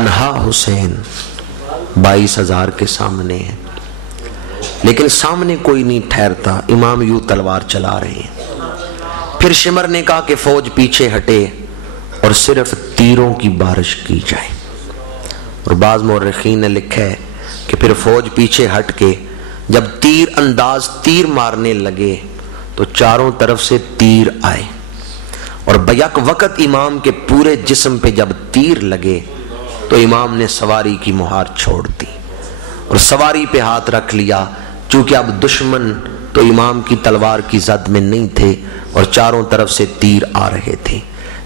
تنہا حسین 22,000 کے سامنے ہے، لیکن سامنے کوئی نہیں ٹھہرتا، امام یوں تلوار چلا رہے ہیں۔ پھر شمر نے کہا کہ فوج پیچھے ہٹے اور صرف تیروں کی بارش کی جائے، اور بعض مورخین نے لکھا ہے کہ پھر فوج پیچھے ہٹ کے جب تیر انداز تیر مارنے لگے تو چاروں طرف سے تیر آئے، اور بیک وقت امام کے پورے جسم پہ جب تیر لگے تو امام نے سواری کی مہار چھوڑ دی اور سواری پہ ہاتھ رکھ لیا، چونکہ اب دشمن تو امام کی تلوار کی زد میں نہیں تھے اور چاروں طرف سے تیر آ رہے تھے،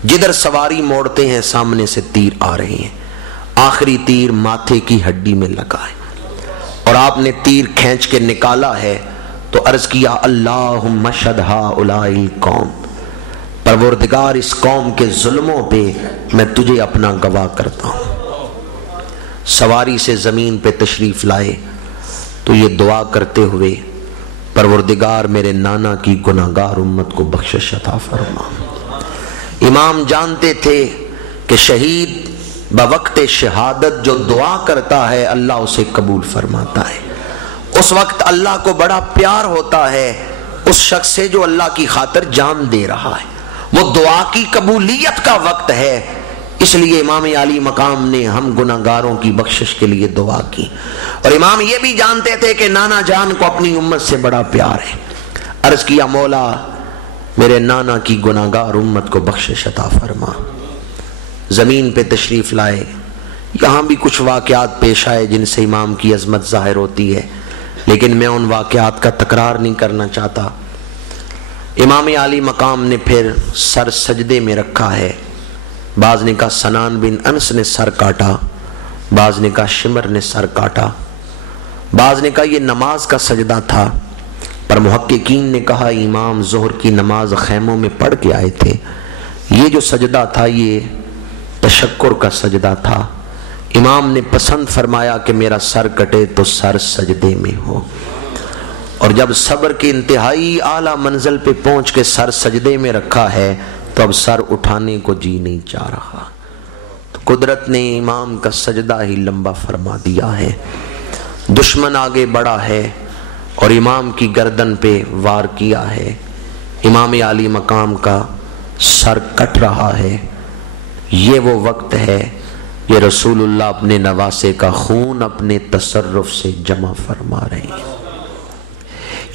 جدھر سواری موڑتے ہیں سامنے سے تیر آ رہے ہیں۔ آخری تیر ماتھے کی ہڈی میں لگا ہے اور آپ نے تیر کھینچ کے نکالا ہے تو عرض کیا اللہم اشہد ہؤلاء القوم، پروردگار اس قوم کے ظلموں پہ میں تجھے اپنا گواہ کرتا ہوں۔ سواری سے زمین پہ تشریف لائے تو یہ دعا کرتے ہوئے پروردگار میرے نانا کی گناہگار امت کو بخشش عطا فرما۔ امام جانتے تھے کہ شہید بوقت شہادت جو دعا کرتا ہے اللہ اسے قبول فرماتا ہے۔ اس وقت اللہ کو بڑا پیار ہوتا ہے اس شخص سے جو اللہ کی خاطر جان دے رہا ہے، وہ دعا کی قبولیت کا وقت ہے، اس لیے امام عالی مقام نے ہم گناہگاروں کی بخشش کے لیے دعا کی، اور امام یہ بھی جانتے تھے کہ نانا جان کو اپنی امت سے بڑا پیار ہے۔ عرض کیا مولا میرے نانا کی گناہگار امت کو بخشش عطا فرما۔ زمین پہ تشریف لائے، یہاں بھی کچھ واقعات پیش آئے جن سے امام کی عظمت ظاہر ہوتی ہے، لیکن میں ان واقعات کا تکرار نہیں کرنا چاہتا۔ امام عالی مقام نے پھر سر سجدے میں رکھا ہے، بعض نے کہا سنان بن انس نے سر کاٹا، بعض نے کہا شمر نے سر کاٹا، بعض نے کہا یہ نماز کا سجدہ تھا، پر محققین نے کہا امام ظہر کی نماز خیموں میں پڑھ کے آئے تھے، یہ جو سجدہ تھا یہ تشکر کا سجدہ تھا۔ امام نے پسند فرمایا کہ میرا سر کٹے تو سر سجدے میں ہو، اور جب صبر کے انتہائی اعلیٰ منزل پہ پہنچ کے سر سجدے میں رکھا ہے تو اب سر اٹھانے کو جی نہیں چاہ رہا، تو قدرت نے امام کا سجدہ ہی لمبا فرما دیا ہے۔ دشمن آگے بڑھا ہے اور امام کی گردن پہ وار کیا ہے، امام عالی مقام کا سر کٹ رہا ہے۔ یہ وہ وقت ہے یہ رسول اللہ اپنے نواسے کا خون اپنے تصرف سے جمع فرما رہے ہیں۔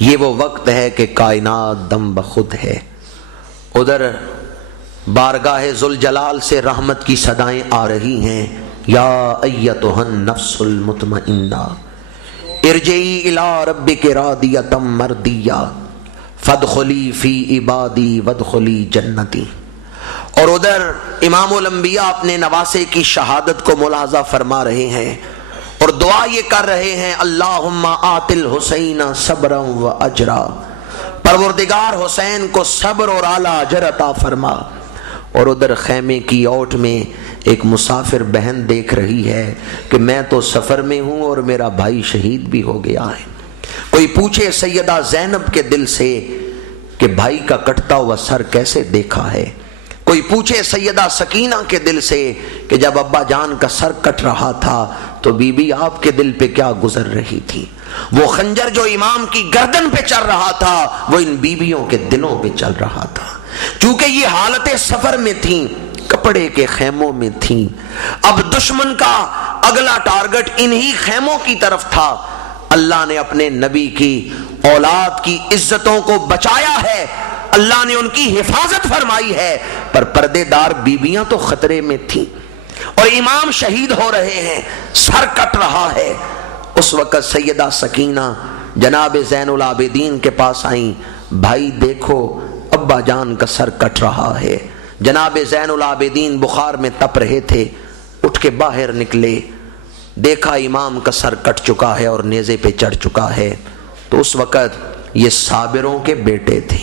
یہ وہ وقت ہے کہ کائنات دم بخود ہے، ادھر بارگاہ ذوالجلال سے رحمت کی صدائیں آ رہی ہیں، یا ایتھا النفس المطمئنہ ارجعی الی ربک راضیۃ مرضیہ فادخلی فی عبادی وادخلی جنتی۔ اور ادھر امام الانبیاء اپنے نواسے کی شہادت کو ملاحظہ فرما رہے ہیں اور دعا یہ کر رہے ہیں اللہم آت الحسین صبرا و اجرا، پروردگار حسین کو صبر اور اعلیٰ اجر عطا فرما۔ اور ادھر خیمے کی اوٹ میں ایک مسافر بہن دیکھ رہی ہے کہ میں تو سفر میں ہوں اور میرا بھائی شہید بھی ہو گیا ہے۔ کوئی پوچھے سیدہ زینب کے دل سے کہ بھائی کا کٹتا ہوا سر کیسے دیکھا ہے، کوئی پوچھے سیدہ سکینہ کے دل سے کہ جب ابا جان کا سر کٹ رہا تھا تو بی بی آپ کے دل پہ کیا گزر رہی تھی۔ وہ خنجر جو امام کی گردن پہ چل رہا تھا وہ ان بیویوں کے دلوں پہ چل رہا تھا، چونکہ یہ حالت سفر میں تھیں، کپڑے کے خیموں میں تھیں۔ اب دشمن کا اگلا ٹارگٹ انہی خیموں کی طرف تھا۔ اللہ نے اپنے نبی کی اولاد کی عزتوں کو بچایا ہے، اللہ نے ان کی حفاظت فرمائی ہے، پر پردے دار بیویاں تو خطرے میں تھیں اور امام شہید ہو رہے ہیں، سر کٹ رہا ہے۔ اس وقت سیدہ سکینہ جناب زین العابدین کے پاس آئیں، بھائی دیکھو ابا جان کا سر کٹ رہا ہے۔ جناب زین العابدین بخار میں تپ رہے تھے، اٹھ کے باہر نکلے، دیکھا امام کا سر کٹ چکا ہے اور نیزے پہ چڑھ چکا ہے۔ تو اس وقت یہ صابروں کے بیٹے تھے،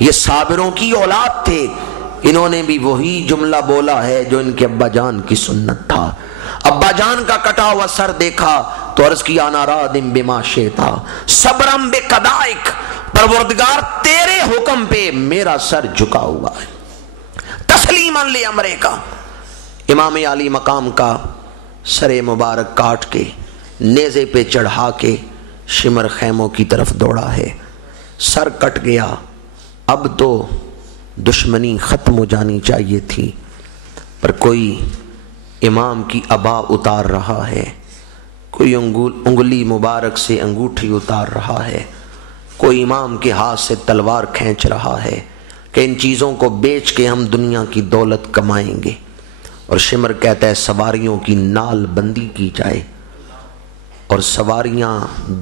یہ صابروں کی اولاد تھے، انہوں نے بھی وہی جملہ بولا ہے جو ان کے ابا جان کی سنت تھا۔ ابا جان کا کٹا ہوا سر دیکھا تو عرض کیا انا راض بما شئت صبرا بقضائک، پروردگار تیرے حکم پہ میرا سر جھکا ہوا ہے، تسلیما لامرک۔ امام عالی مقام کا سر مبارک کاٹ کے نیزے پہ چڑھا کے شمر خیموں کی طرف دوڑا ہے۔ سر کٹ گیا، اب تو دشمنی ختم ہو جانی چاہیے تھی، پر کوئی امام کی عبا اتار رہا ہے، کوئی انگلی مبارک سے انگوٹھی اتار رہا ہے، کوئی امام کے ہاتھ سے تلوار کھینچ رہا ہے کہ ان چیزوں کو بیچ کے ہم دنیا کی دولت کمائیں گے۔ اور شمر کہتا ہے سواریوں کی نال بندی کی جائے اور سواریاں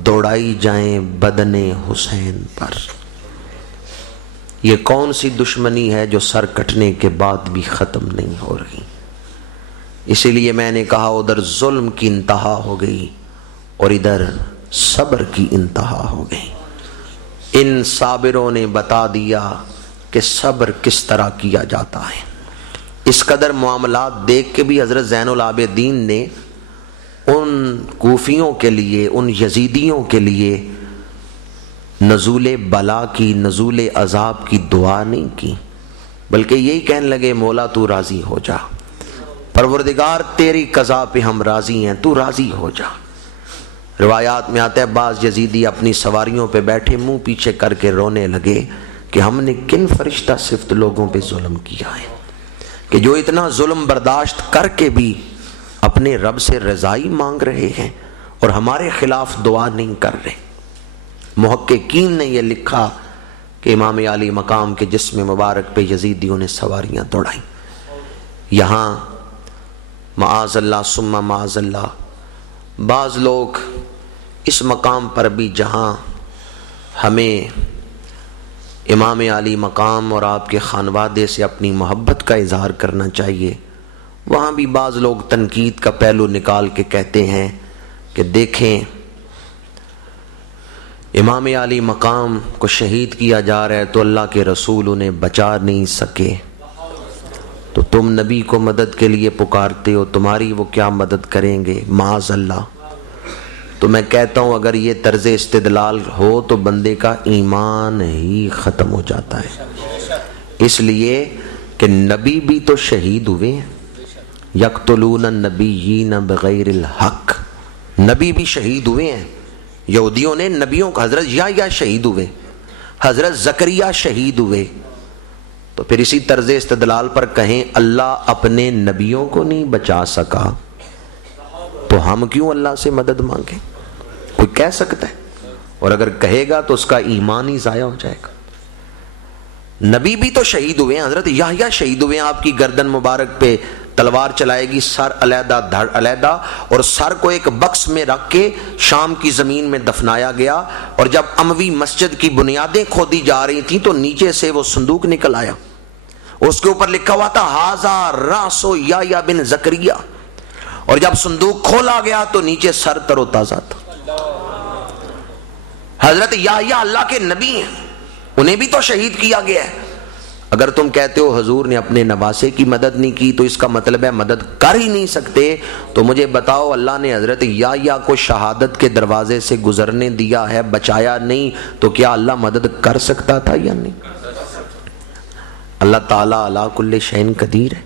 دوڑائی جائیں بدن حسین پر۔ یہ کون سی دشمنی ہے جو سر کٹنے کے بعد بھی ختم نہیں ہو رہی؟ اسی لیے میں نے کہا ادھر ظلم کی انتہا ہو گئی اور ادھر صبر کی انتہا ہو گئی۔ ان صابروں نے بتا دیا کہ صبر کس طرح کیا جاتا ہے۔ اس قدر معاملات دیکھ کے بھی حضرت زین العابدین نے ان کوفیوں کے لیے، ان یزیدیوں کے لیے نزول بلا کی، نزول عذاب کی دعا نہیں کی، بلکہ یہی کہنے لگے مولا تو راضی ہو جا، پروردگار تیری قضا پہ ہم راضی ہیں، تو راضی ہو جا۔ روایات میں آتا ہے بعض یزیدی اپنی سواریوں پہ بیٹھے منہ پیچھے کر کے رونے لگے کہ ہم نے کن فرشتہ صفت لوگوں پہ ظلم کیا ہے کہ جو اتنا ظلم برداشت کر کے بھی اپنے رب سے رضائی مانگ رہے ہیں اور ہمارے خلاف دعا نہیں کر رہے۔ محققین نے یہ لکھا کہ امام علی مقام کے جسم مبارک پہ یزیدیوں نے سواریاں دوڑائیں۔ یہاں معاذ اللہ ثم معاذ اللہ بعض لوگ اس مقام پر بھی جہاں ہمیں امام علی مقام اور آپ کے خانوادے سے اپنی محبت کا اظہار کرنا چاہیے، وہاں بھی بعض لوگ تنقید کا پہلو نکال کے کہتے ہیں کہ دیکھیں امام علی مقام کو شہید کیا جا رہا ہے تو اللہ کے رسول انہیں بچا نہیں سکے، تو تم نبی کو مدد کے لیے پکارتے ہو، تمہاری وہ کیا مدد کریں گے؟ معاذ اللہ۔ تو میں کہتا ہوں اگر یہ طرز استدلال ہو تو بندے کا ایمان ہی ختم ہو جاتا ہے، اس لیے کہ نبی بھی تو شہید ہوئے ہیں، یقتلون النبیین بغیر الحق، نبی بھی شہید ہوئے ہیں۔ یہودیوں نے نبیوں کو، حضرت یحییٰ شہید ہوئے، حضرت زکریا شہید ہوئے، تو پھر اسی طرز استدلال پر کہیں اللہ اپنے نبیوں کو نہیں بچا سکا تو ہم کیوں اللہ سے مدد مانگیں؟ کوئی کہہ سکتا ہے؟ اور اگر کہے گا تو اس کا ایمان ہی ضائع ہو جائے گا۔ نبی بھی تو شہید ہوئے ہیں، حضرت یحییٰ شہید ہوئے ہیں، آپ کی گردن مبارک پہ تلوار چلائے گی، سر علیحدہ دھڑ علیحدہ، اور سر کو ایک بکس میں رکھ کے شام کی زمین میں دفنایا گیا، اور جب اموی مسجد کی بنیادیں کھودی جا رہی تھیں تو نیچے سے وہ صندوق نکل آیا، اس کے اوپر لکھا ہوا تھا ھذا راس یحییٰ بن زکریا، اور جب صندوق کھولا گیا تو نیچے سر تر و تازہ تھا۔ حضرت یحییٰ اللہ کے نبی ہیں، انہیں بھی تو شہید کیا گیا ہے۔ اگر تم کہتے ہو حضور نے اپنے نواسے کی مدد نہیں کی تو اس کا مطلب ہے مدد کر ہی نہیں سکتے، تو مجھے بتاؤ اللہ نے حضرت یحییٰ کو شہادت کے دروازے سے گزرنے دیا ہے، بچایا نہیں، تو کیا اللہ مدد کر سکتا تھا یا نہیں؟ اللہ تعالیٰ علی کل شیء قدیر ہے۔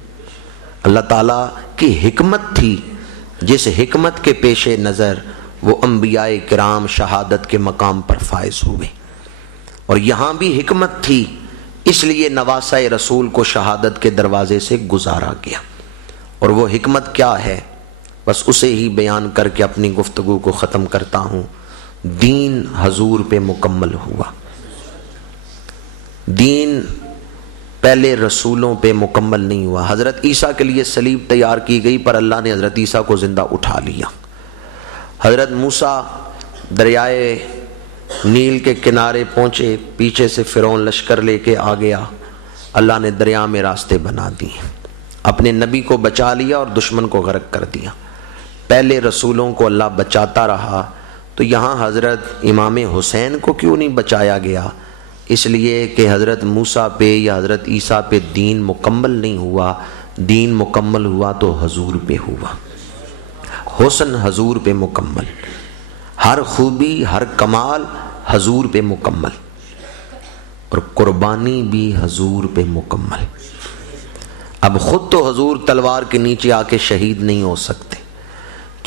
اللہ تعالیٰ کی حکمت تھی جس حکمت کے پیش نظر وہ انبیاء کرام شہادت کے مقام پر فائز ہوئے، اور یہاں بھی حکمت تھی اس لیے نواسہ رسول کو شہادت کے دروازے سے گزارا گیا، اور وہ حکمت کیا ہے بس اسے ہی بیان کر کے اپنی گفتگو کو ختم کرتا ہوں۔ دین حضور پہ مکمل ہوا، دین پہلے رسولوں پہ مکمل نہیں ہوا۔ حضرت عیسیٰ کے لیے صلیب تیار کی گئی پر اللہ نے حضرت عیسیٰ کو زندہ اٹھا لیا۔ حضرت موسیٰ دریائے نیل کے کنارے پہنچے، پیچھے سے فرعون لشکر لے کے آ گیا، اللہ نے دریا میں راستے بنا دیے، اپنے نبی کو بچا لیا اور دشمن کو غرق کر دیا۔ پہلے رسولوں کو اللہ بچاتا رہا، تو یہاں حضرت امام حسین کو کیوں نہیں بچایا گیا؟ اس لیے کہ حضرت موسیٰ پہ یا حضرت عیسیٰ پہ دین مکمل نہیں ہوا، دین مکمل ہوا تو حضور پہ ہوا، حسن حضور پہ مکمل، ہر خوبی ہر کمال حضور پہ مکمل، اور قربانی بھی حضور پہ مکمل۔ اب خود تو حضور تلوار کے نیچے آ کے شہید نہیں ہو سکتے،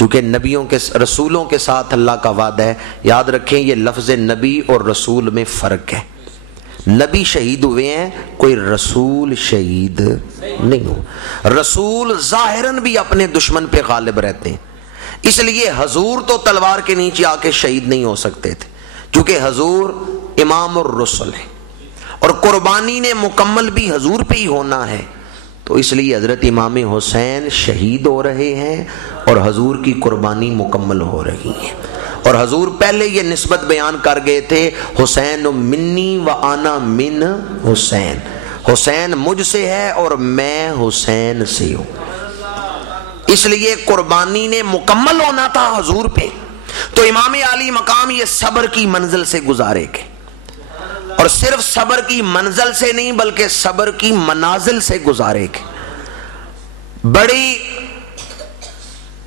چونکہ نبیوں کے رسولوں کے ساتھ اللہ کا وعدہ ہے. یاد رکھیں یہ لفظ نبی اور رسول میں فرق ہے. نبی شہید ہوئے ہیں, کوئی رسول شہید نہیں ہو. رسول ظاہراً بھی اپنے دشمن پہ غالب رہتے ہیں, اس لیے حضور تو تلوار کے نیچے آ کے شہید نہیں ہو سکتے تھے, چونکہ حضور امام الرسل ہے اور قربانی نے مکمل بھی حضور پہ ہی ہونا ہے. تو اس لیے حضرت امام حسین شہید ہو رہے ہیں اور حضور کی قربانی مکمل ہو رہی ہے. اور حضور پہلے یہ نسبت بیان کر گئے تھے, حسین منی و انا من حسین, حسین مجھ سے ہے اور میں حسین سے ہوں. اس لیے قربانی نے مکمل ہونا تھا حضور پہ. تو امام علی مقام یہ صبر کی منزل سے گزارے گئے, اور صرف صبر کی منزل سے نہیں بلکہ صبر کی منازل سے گزارے گئے. بڑی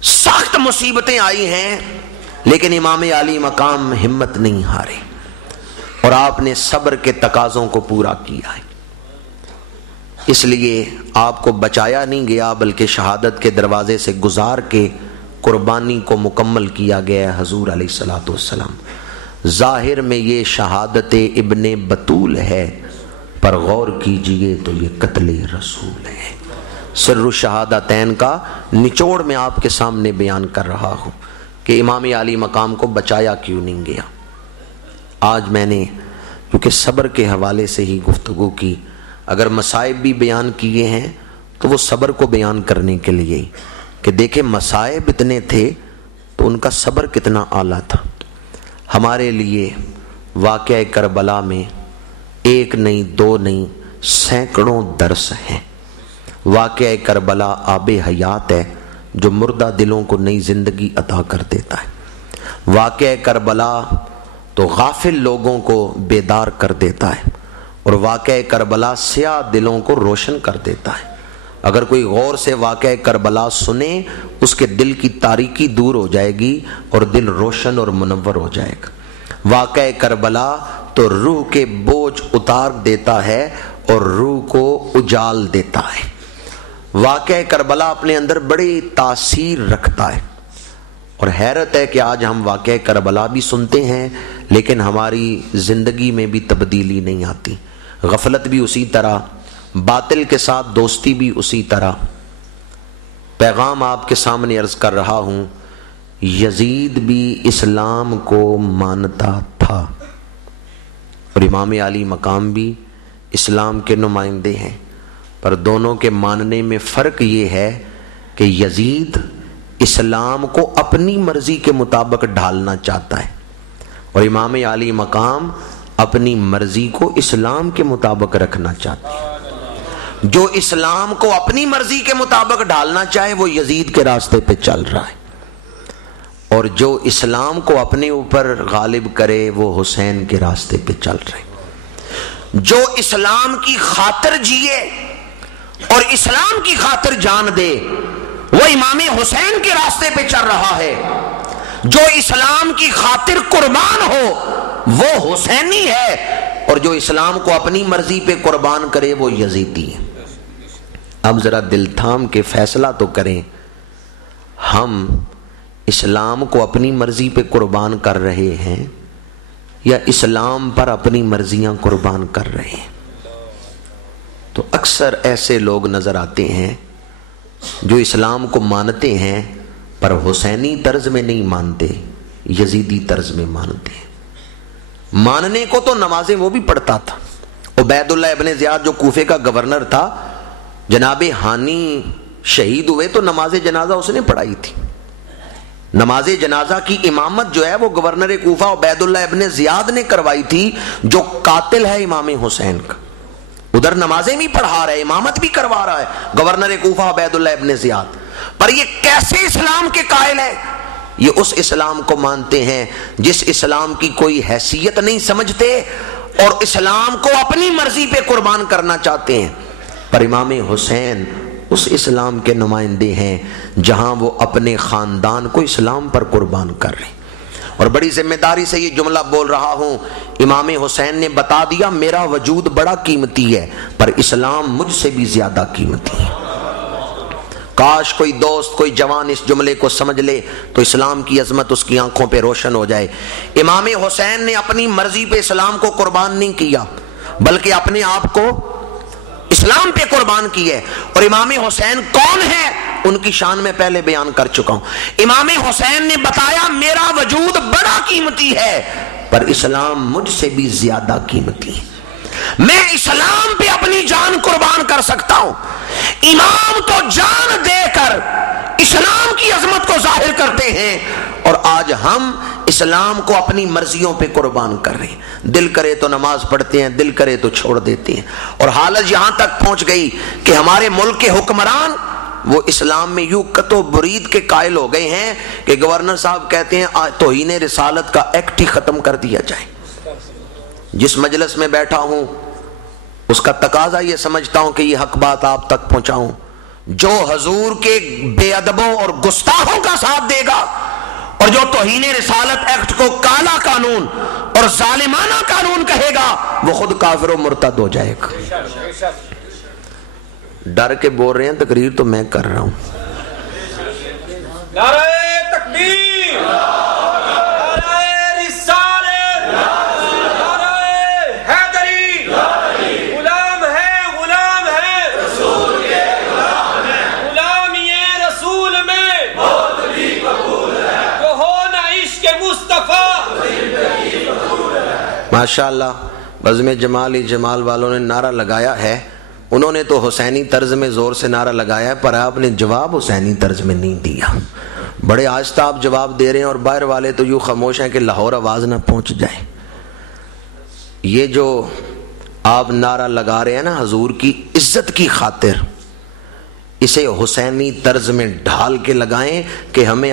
سخت مصیبتیں آئی ہیں لیکن امام علی مقام ہمت نہیں ہارے اور آپ نے صبر کے تقاضوں کو پورا کیا ہے. اس لیے آپ کو بچایا نہیں گیا بلکہ شہادت کے دروازے سے گزار کے قربانی کو مکمل کیا گیا ہے حضور علیہ الصلوۃ والسلام. ظاہر میں یہ شہادت ابن بطول ہے, پر غور کیجئے تو یہ قتل رسول ہے. سر الشہادتین کا نچوڑ میں آپ کے سامنے بیان کر رہا ہوں کہ امام علی مقام کو بچایا کیوں نہیں گیا. آج میں نے کیونکہ صبر کے حوالے سے ہی گفتگو کی, اگر مصائب بھی بیان کیے ہیں تو وہ صبر کو بیان کرنے کے لیے کہ دیکھیں مصائب اتنے تھے تو ان کا صبر کتنا اعلیٰ تھا. ہمارے لیے واقعہ کربلا میں ایک نہیں دو نہیں سینکڑوں درس ہیں. واقعہ کربلا آب حیات ہے جو مردہ دلوں کو نئی زندگی عطا کر دیتا ہے. واقعہ کربلا تو غافل لوگوں کو بیدار کر دیتا ہے, اور واقعہ کربلا سیاہ دلوں کو روشن کر دیتا ہے. اگر کوئی غور سے واقعہ کربلا سنے اس کے دل کی تاریکی دور ہو جائے گی اور دل روشن اور منور ہو جائے گا. واقعہ کربلا تو روح کے بوجھ اتار دیتا ہے اور روح کو اجال دیتا ہے. واقعہ کربلا اپنے اندر بڑی تاثیر رکھتا ہے, اور حیرت ہے کہ آج ہم واقعہ کربلا بھی سنتے ہیں لیکن ہماری زندگی میں بھی تبدیلی نہیں آتی. غفلت بھی اسی طرح, باطل کے ساتھ دوستی بھی اسی طرح. پیغام آپ کے سامنے عرض کر رہا ہوں, یزید بھی اسلام کو مانتا تھا اور امام علی مقام بھی اسلام کے نمائندے ہیں, پر دونوں کے ماننے میں فرق یہ ہے کہ یزید اسلام کو اپنی مرضی کے مطابق ڈھالنا چاہتا ہے اور امام علی مقام اپنی مرضی کو اسلام کے مطابق رکھنا چاہتے ہیں. جو اسلام کو اپنی مرضی کے مطابق ڈھالنا چاہے وہ یزید کے راستے پہ چل رہا ہے, اور جو اسلام کو اپنے اوپر غالب کرے وہ حسین کے راستے پہ چل رہے ہیں. جو اسلام کی خاطر جیے اور اسلام کی خاطر جان دے وہ امام حسین کے راستے پہ چل رہا ہے. جو اسلام کی خاطر قربان ہو وہ حسینی ہے, اور جو اسلام کو اپنی مرضی پہ قربان کرے وہ یزیدی ہے. اب ذرا دل تھام کے فیصلہ تو کریں, ہم اسلام کو اپنی مرضی پہ قربان کر رہے ہیں یا اسلام پر اپنی مرضیاں قربان کر رہے ہیں. تو اکثر ایسے لوگ نظر آتے ہیں جو اسلام کو مانتے ہیں پر حسینی طرز میں نہیں مانتے, یزیدی طرز میں مانتے ہیں. ماننے کو تو نمازیں وہ بھی پڑھتا تھا. عبید اللہ ابن زیاد جو کوفے کا گورنر تھا, جناب ہانی شہید ہوئے تو نماز جنازہ اس نے پڑھائی تھی. نماز جنازہ کی امامت جو ہے وہ گورنر کوفہ عبید اللہ ابن زیاد نے کروائی تھی جو قاتل ہے امام حسین کا. ادھر نمازیں بھی پڑھا رہا ہے, امامت بھی کروا رہا ہے گورنر کوفہ عبید اللہ ابن زیاد. پر یہ کیسے اسلام کے قائل ہے؟ یہ اس اسلام کو مانتے ہیں جس اسلام کی کوئی حیثیت نہیں سمجھتے اور اسلام کو اپنی مرضی پہ قربان کرنا چاہتے ہیں. پر امام حسین اس اسلام کے نمائندے ہیں جہاں وہ اپنے خاندان کو اسلام پر قربان کر رہے ہیں. اور بڑی ذمہ داری سے یہ جملہ بول رہا ہوں, امام حسین نے بتا دیا میرا وجود بڑا قیمتی ہے پر اسلام مجھ سے بھی زیادہ قیمتی ہے. کاش کوئی دوست کوئی جوان اس جملے کو سمجھ لے تو اسلام کی عظمت اس کی آنکھوں پہ روشن ہو جائے۔ امام حسین نے اپنی مرضی پہ اسلام کو قربان نہیں کیا بلکہ اپنے آپ کو اسلام پہ قربان کی ہے۔ اور امام حسین کون ہے ان کی شان میں پہلے بیان کر چکا ہوں۔ امام حسین نے بتایا میرا وجود بڑا قیمتی ہے پر اسلام مجھ سے بھی زیادہ قیمتی ہے، میں اسلام پہ اپنی جان قربان کر سکتا ہوں۔ امام تو جان دے کر اسلام کی عظمت کو ظاہر کرتے ہیں اور آج ہم اسلام کو اپنی مرضیوں پہ قربان کر رہے ہیں۔ دل کرے تو نماز پڑھتے ہیں، دل کرے تو چھوڑ دیتے ہیں، اور حالت یہاں تک پہنچ گئی کہ ہمارے ملک کے حکمران وہ اسلام میں یوں قط و برید کے قائل ہو گئے ہیں کہ گورنر صاحب کہتے ہیں توہین رسالت کا ایکٹ ہی ختم کر دیا جائے۔ جس مجلس میں بیٹھا ہوں اس کا تقاضا یہ سمجھتا ہوں کہ یہ حق بات آپ تک پہنچاؤں۔ جو حضور کے بے ادبوں اور گستاخوں کا ساتھ دے گا اور جو توہین رسالت ایکٹ کو کالا قانون اور ظالمانہ قانون کہے گا وہ خود کافر و مرتد ہو جائے گا۔ ڈر کے بول رہے ہیں، تقریر تو میں کر رہا ہوں۔ نعرہ تکبیر، نعرہ رسالت، نعرہ حیدری، غلام ہے رسول کے غلام ہے، غلامی رسول میں موت بھی قبول ہے، جو ہو نہ عشق مصطفیٰ زندگی قبول ہے۔ ماشاءاللہ بزم جمال جمال والوں نے نعرہ لگایا ہے، انہوں نے تو حسینی طرز میں زور سے نعرہ لگایا ہے پر آپ نے جواب حسینی طرز میں نہیں دیا۔ بڑے آہستہ آپ جواب دے رہے ہیں اور باہر والے تو یوں خاموش ہیں کہ لاہور آواز نہ پہنچ جائے۔ یہ جو آپ نعرہ لگا رہے ہیں نا حضور کی عزت کی خاطر، اسے حسینی طرز میں ڈھال کے لگائیں کہ ہمیں